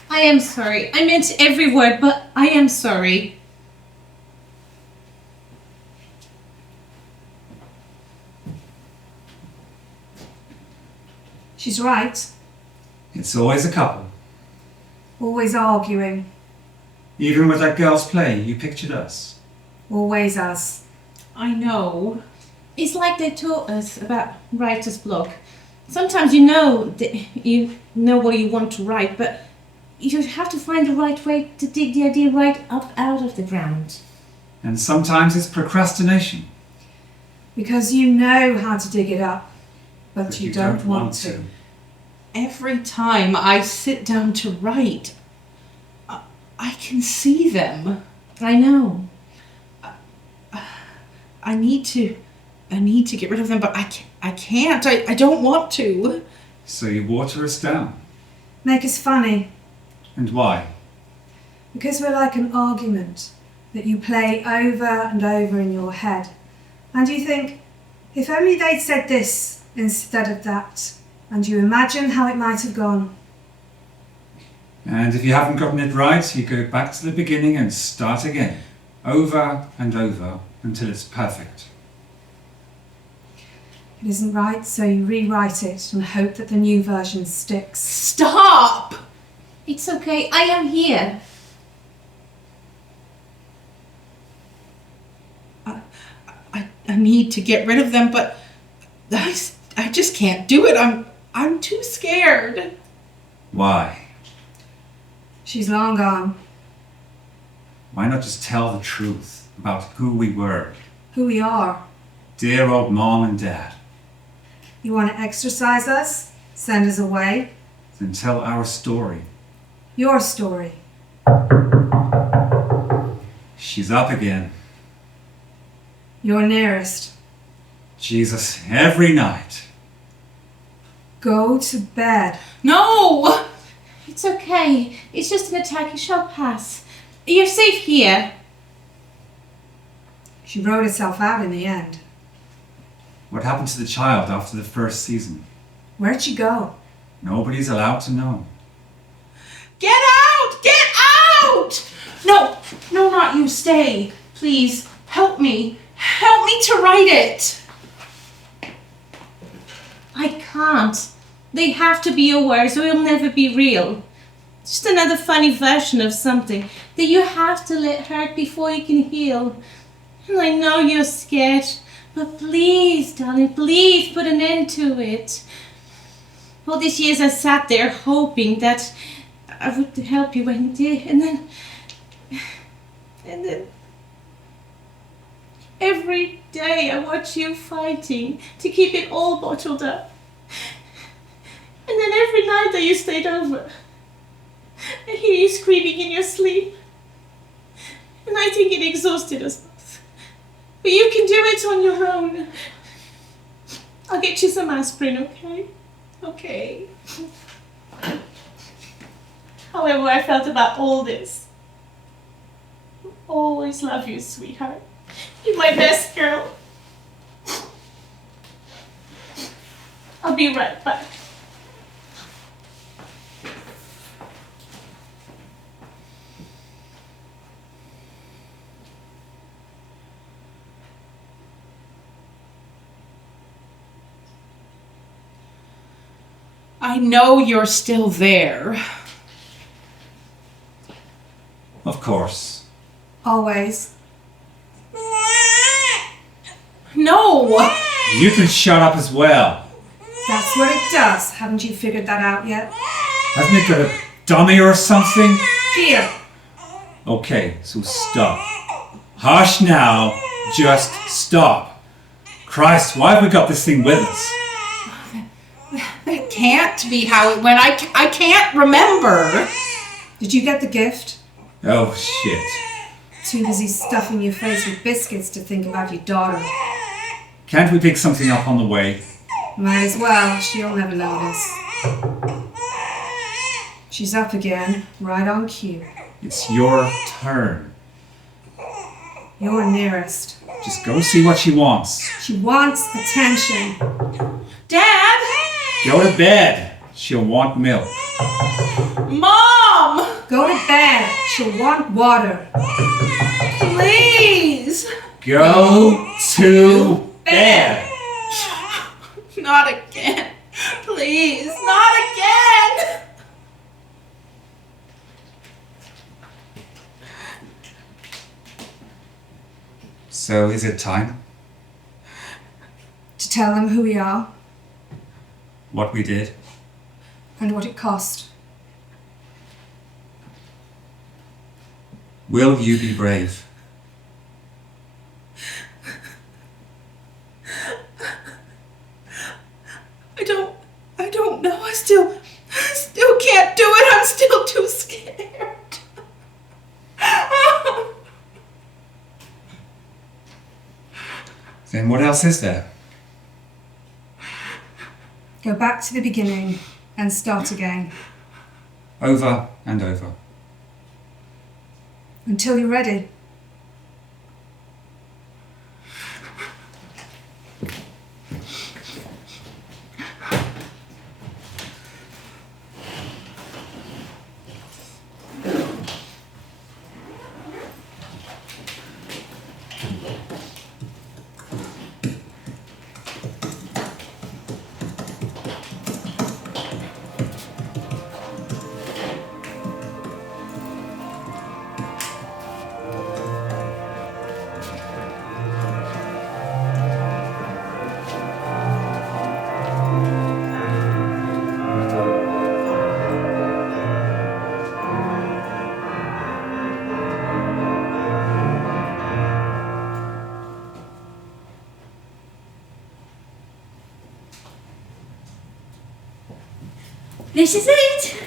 I am sorry. I meant every word, but I am sorry. She's right. It's always a couple. Always arguing. Even with that girl's play, you pictured us. Always us. I know. It's like they taught us about writer's block. Sometimes you know what you want to write, but you have to find the right way to dig the idea right up out of the ground. And sometimes it's procrastination. Because you know how to dig it up, but you don't want to. Every time I sit down to write, I can see them. I know. I need to get rid of them, but I can't. I don't want to. So you water us down. Make us funny. And why? Because we're like an argument that you play over and over in your head. And you think, if only they'd said this instead of that. And you imagine how it might have gone. And if you haven't gotten it right, you go back to the beginning and start again. Over and over until it's perfect. It isn't right, so you rewrite it and hope that the new version sticks. Stop! It's okay. I am here. I need to get rid of them, but I just can't do it. I'm too scared. Why? She's long gone. Why not just tell the truth about who we were? Who we are. Dear old Mom and Dad. You want to exorcise us? Send us away? Then tell our story. Your story. She's up again. You're nearest. Jesus, every night. Go to bed. No! It's okay. It's just an attack. It shall pass. You're safe here. She wrote herself out in the end. What happened to the child after the first season? Where'd she go? Nobody's allowed to know. Get out! Get out! No, not you. Stay. Please, help me. Help me to write it. I can't. They have to be your words or it'll never be real. Just another funny version of something that you have to let hurt before you can heal. And I know you're scared, but please, darling, please put an end to it. All these years I sat there hoping that I would help you when you did, and then every day I watch you fighting to keep it all bottled up. And then every night that you stayed over, I hear you screaming in your sleep. And I think it exhausted us both. But you can do it on your own. I'll get you some aspirin, okay? Okay. However I felt about all this. I'll always love you, sweetheart. You're my best girl. I'll be right back. I know you're still there. Of course. Always. No! You can shut up as well. That's what it does. Haven't you figured that out yet? Hasn't it got a dummy or something? Here. Okay, so stop. Hush now. Just stop. Christ, why have we got this thing with us? That can't be how it went. I can't remember. Did you get the gift? Oh, shit. Too busy stuffing your face with biscuits to think about your daughter. Can't we pick something up on the way? Might as well, she'll never notice. She's up again, right on cue. It's your turn. You're nearest. Just go see what she wants. She wants attention. Dad! Go to bed. She'll want milk. Mom! Go to bed. She'll want water. Please! Go to bed. Not again. Please, not again! So is it time? To tell them who we are What we did? and what it cost. Will you be brave? I don't know. I still can't do it. I'm still too scared. Then what else is there? Go back to the beginning and start again Over and over. until you're ready. This is it.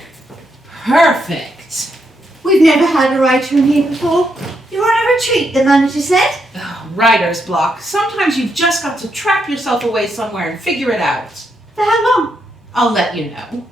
Perfect. We've never had a writer in here before. You're on a retreat, the manager said. Oh, writer's block. Sometimes you've just got to trap yourself away somewhere and figure it out. For how long? I'll let you know.